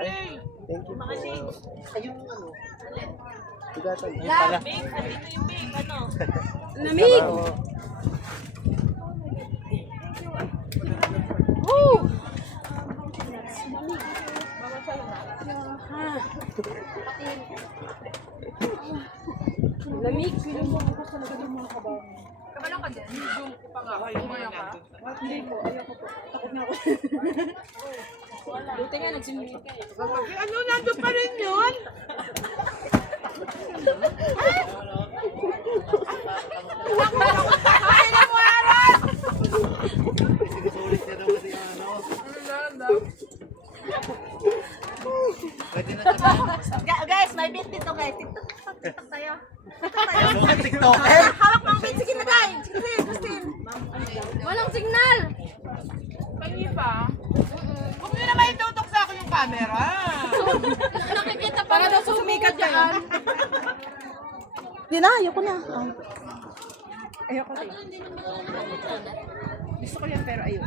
Ay, thank you po. Ayun ano. Tugatan. Ayun pala. Big, andito yung big, ano? Lamig! Woo! Lamig! Kabalang ka din? Zoom ko pa nga. Ayaw ka? Hindi po, ayoko po. Takot nga ako. Buti nga, nagsimulin ka eh. Ano, nandun pa rin yun? Guys, may bit dito guys. TikTok tayo. TikToker? Hawak pang bit. Sige na guys. Sige, Justin. Walang signal! Pangi pa? Huwag nyo naman itutok sa akin yung camera. Nakikita para daw sumikat dyan. Hindi na, ayoko na. Ayoko na. Gusto ko yan pero ayoko.